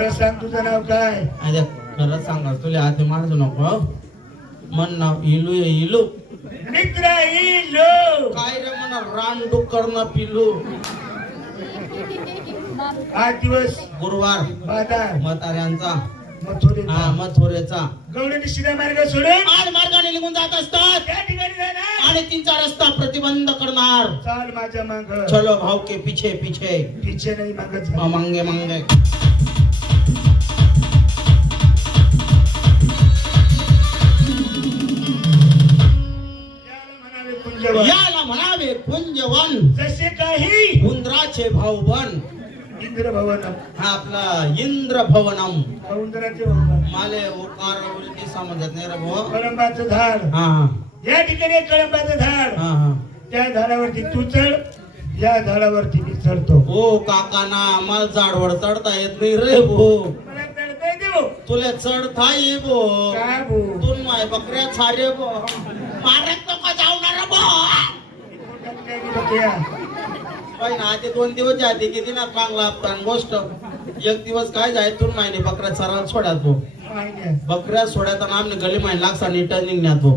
खरं सांग तुझं नाव काय? अरे खरं सांगा तुला हाते मारतो नको मन नाव इलू आहे इलू मित्रा इलो काय रे म्हणा रानडुक्कर न पिलू 8 दिवस गुरुवार बाजार म्हाताऱ्यांचा मथुरे हा मथुरेचा गवळणी शिरा मार्ग सोडून आड मार्गाने निघून जात असतात त्या ठिकाणी जाणार आणि तीनचा रस्ता प्रतिबंध करणार चाल माझ्या माग चलो भाव के पीछे पीछे पिछे नाही मागत मांगे मांगे याला म्हणावे कुंजवन जसे काही उंदराचे भाऊबन इंद्र भवन हा आपला इंद्र भवनम उंदराचे भवन माले उकार उलटी समजत नाही रे भाऊ कळंबाचं झाड हा हा या ठिकाणी एक कळंबाचं झाड हा हा त्या झाडावरती तू चढ या झाडावरती मी चढतो हो काकाना मला झाडवर चढता येत नाही रे भो मला चढता येते तुला चढता ये भो काय भो तू माय बकऱ्या छारे भो मारत नको जाऊणार भो पण आधी 2 दिवस जाते किती ना चांगला पण गोष्ट एक दिवस काय जाय तू माहिती बकऱ्या चरायला सोडत भो बकऱ्या सोडायचा आमने गली माहिती लागसा नीट निघण्यात भो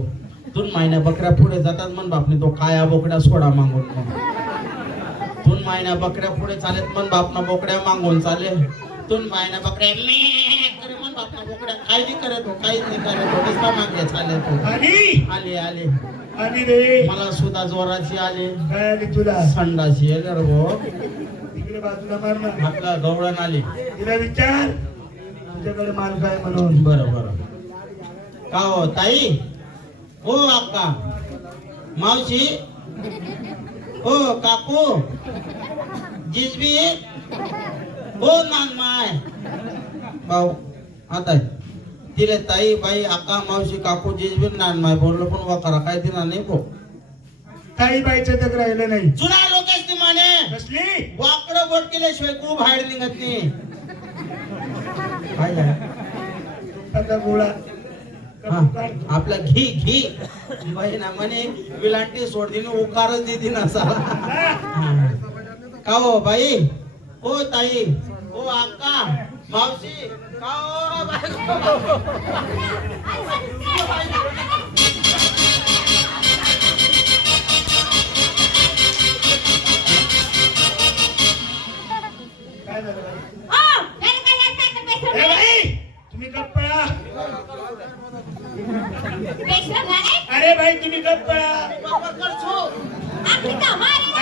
2 महिन्या बकऱ्या पुढे जातात म्हण बापने तो काया बोकड्या सोडा मागून 2 महिन्या बकऱ्या पुढे चालेत म्हण बापना बोकड्या मागून चाले 2 महिन्या बकऱ्या म्हण बापना बोकड्या काही नाही करत हो काहीच नाही करत हो नुसता मागे चाले तो आले आले आणि रे मला सुद्धा जोराची आले काय आली तुला संडाची आहे रे भो तिकडे बाजूला मार ना आपला गवळण आली तिला विचार तुझ्याकडे माल काय म्हणून बरं बरं का हो ताई हो अक्का मावशी हो काकू जिजबी हो नानमाय भाऊ आता तिले ताई बाई अक्का मावशी काकू जिजबी नानमाय बोललो पण वकारा काय दिला नाही भो काही बाईचं तक राहिलं नाही जुना लोकच ती माने कसली वाकडं बोट केल्याशिवाय खूप बाहेर निघत नाही काय झालं आता गोळा हा, आपला घी घी बहिणा म्हणे विलांटी सोडतीन उकारच देती नसा का हो बाई हो ताई हो अक्का मावशी का हो बाई काय झालं बाई तुम्ही गप्पा अरे भाई तुम्ही गप्पा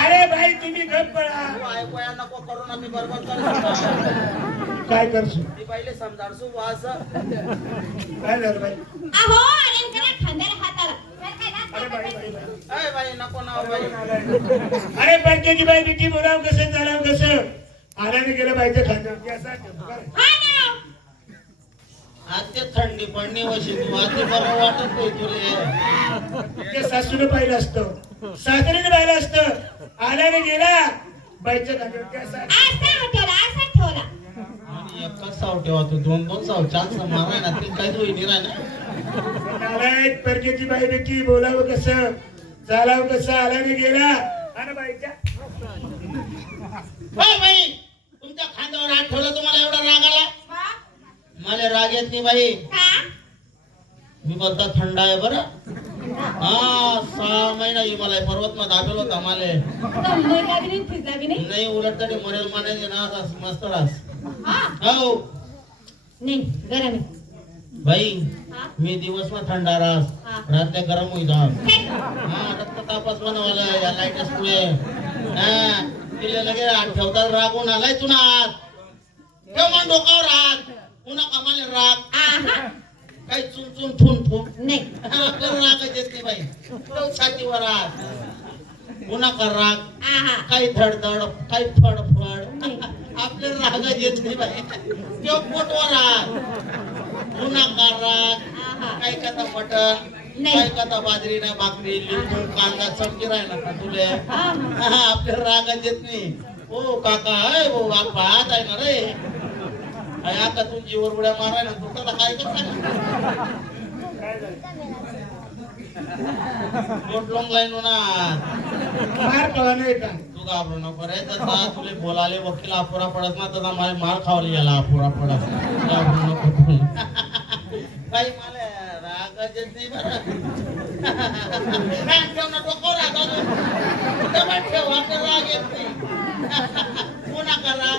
अरे भाई तुम्ही गप्पा काय करसू पहिले समजाडसू वास काय झालं बाई अरे बाई नको ना बाई अरे परकेची बाई बिकी बोलाव कसं झालं कसं आल्याने गेलं बाईच्या खांद्यावरती असा आज ते थंडी पडणी वशी तू आज ते बरं वाटत नाही तुले ते सासूने पाहिलं असतं सासरीने पाहिलं असतं आल्याने गेला बाईच्या खांद्यावरती असा आणि एकच साव ठेवा तू 2-2 साव 4 साव माराय ना ते काहीच होई नाही ना एक परकेची बाई बिकी बोलावं कसं चालावं कसं आल्याने गेला आणि बाईच्या बाई तुमच्या खांद्यावर हात ठेवला तुम्हाला एवढा राग आला मला राग येत नाही बाई मी बोलता थंड आहे बरं हा 6 महिना ही मला पर्वत मध्ये दाखल होता मला नाही उलट तरी मरेल म्हणायचे ना मस्त रास हो बाई मी दिवस में थंडा रास रात गरम हुई था हाँ रक्त तापस बनवाला या लाइटस पुढे हाँ तिले लगे ठेवतात रागून आलाय तुना ठेव मन डोकावर राग पुन्हा कामाले राग काही चुन चुन फुन फुन नाही आपल्याला राग येत नाही बाई तो छातीवर राग पुन्हा कर राग काही धडधड काही फडफड आपल्याला राग येत नाही बाई तो पोटवर राग पुन्हा कर राग काही कथा मटन काही कथा बाजरी ना भाकरी लिंबू कांदा चमकी राहिला का तुले आपल्याला राग येत नाही ओ काका आहे ओ बापा हात आहे ना रे आता तू जीवर उड्या मारायला तू त्याला काय करता बोट लॉंग लाईन होणार मार कळा नाही का तू घाबरू नको रे तसा तुले बोलाले वकील अपुरा पडत ना तसा मला मार खावली याला अपुरा पडत घाबरू नको तू. बाई मला रागच येत नाही बरं. नाही, ठेव ना डोकं राग अजून. डबा ठेव, आता राग येत नाही. पुन्हा करा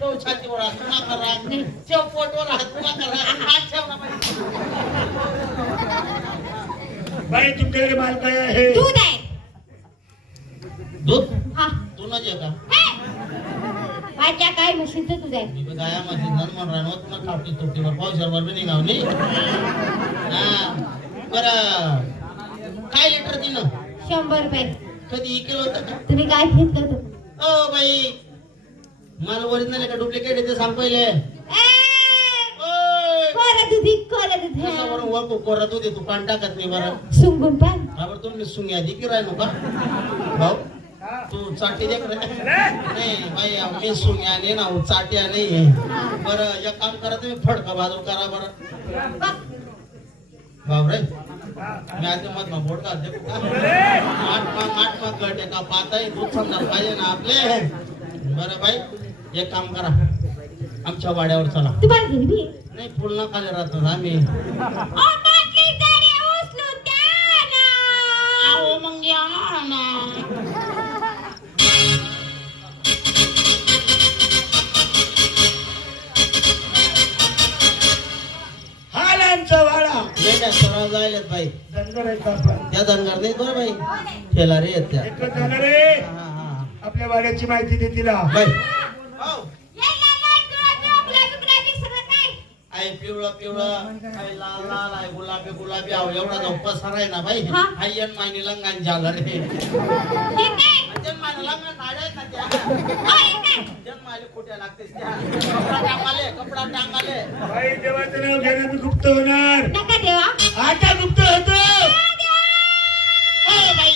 तो छातीवर हात पुन्हा करा ठेव पोटवर हात पुन्हा करा हात ठेव ना बाई. बाई तुमच्याकडे माल काय आहे? दूध आहे. दूध हा तू न जे का माझ्या काय म्हशीचं दूध आहे. मी गाया माझी जण म्हणून राहणार तुला खापटी तुटीवर पावसावर बी निघावली. हा बरं काय लिटर दिलं? 100 रुपये. कधी केलं होतं का? तुम्ही काय घेतलं होतं? ओ बाई माल ओरिजिनल आहे का डुप्लिकेट आहे ते सांग पहिले. ओय, कोरं दूध आहे, कोरं दूध आहे. कशावरून वर कोरा दूध आहे तू पाणी टाकत नाही बरं. सुंगून पान. बरोबर तुम्ही सुंगी आधी की राहिलो का भाऊ तू चाटी दे रे. नाही बाई मी सुंग्या नाही ना चाट्या नाही. बरं एक काम करा तुम्ही फडका बाजू करा बरं बाबरे मी आता मत मग बोट घालते आठ मग गट एका पाताय दूध समजा पाहिजे ना आपले. बरं बाई एक काम करा आमच्या वाड्यावर चला. तुम्हाला घरी बी? नाही फुल ना खाली राहतो आम्ही. ओ, बाटली जरी उचलून द्या ना. आओ मग या ना. हाल आमचा वाडा लेट्या सरळ जायलेत बाई. धनगर आहे का आपण? त्या धनगर नाही बरं बाई ठेला रे येत त्या. एकच झालं रे. हा हा आपल्या वाड्याची माहिती दे तिला. बाई ये लाल चॉकलेट बिकलेट सगळं काय? आई पिवळं पिवळं आई लाल लाल आई गुलाबी गुलाबी आव एवढा जाऊ पसार आहे ना बाई. हा. आई यन मायनी लंगान झालं रे. हे काय? जन मायनी लंगान नाड्या आहेत ना त्या. हे काय? जन मायले खोट्या लागतेस त्या. कपडा टांगाले. बाई देवाचं नाव घेणं मी गुप्त होणार. नका देवा. आता गुप्त होतो. ओ बाई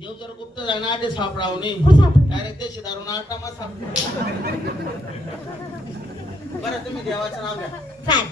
देव जर गुप्त जाणार आटे सापडावणी हो सापडलं. डायरेक्ट देशी दारून आटा मग सापड. बरं तुम्ही देवाचं नाव घ्या. चाल.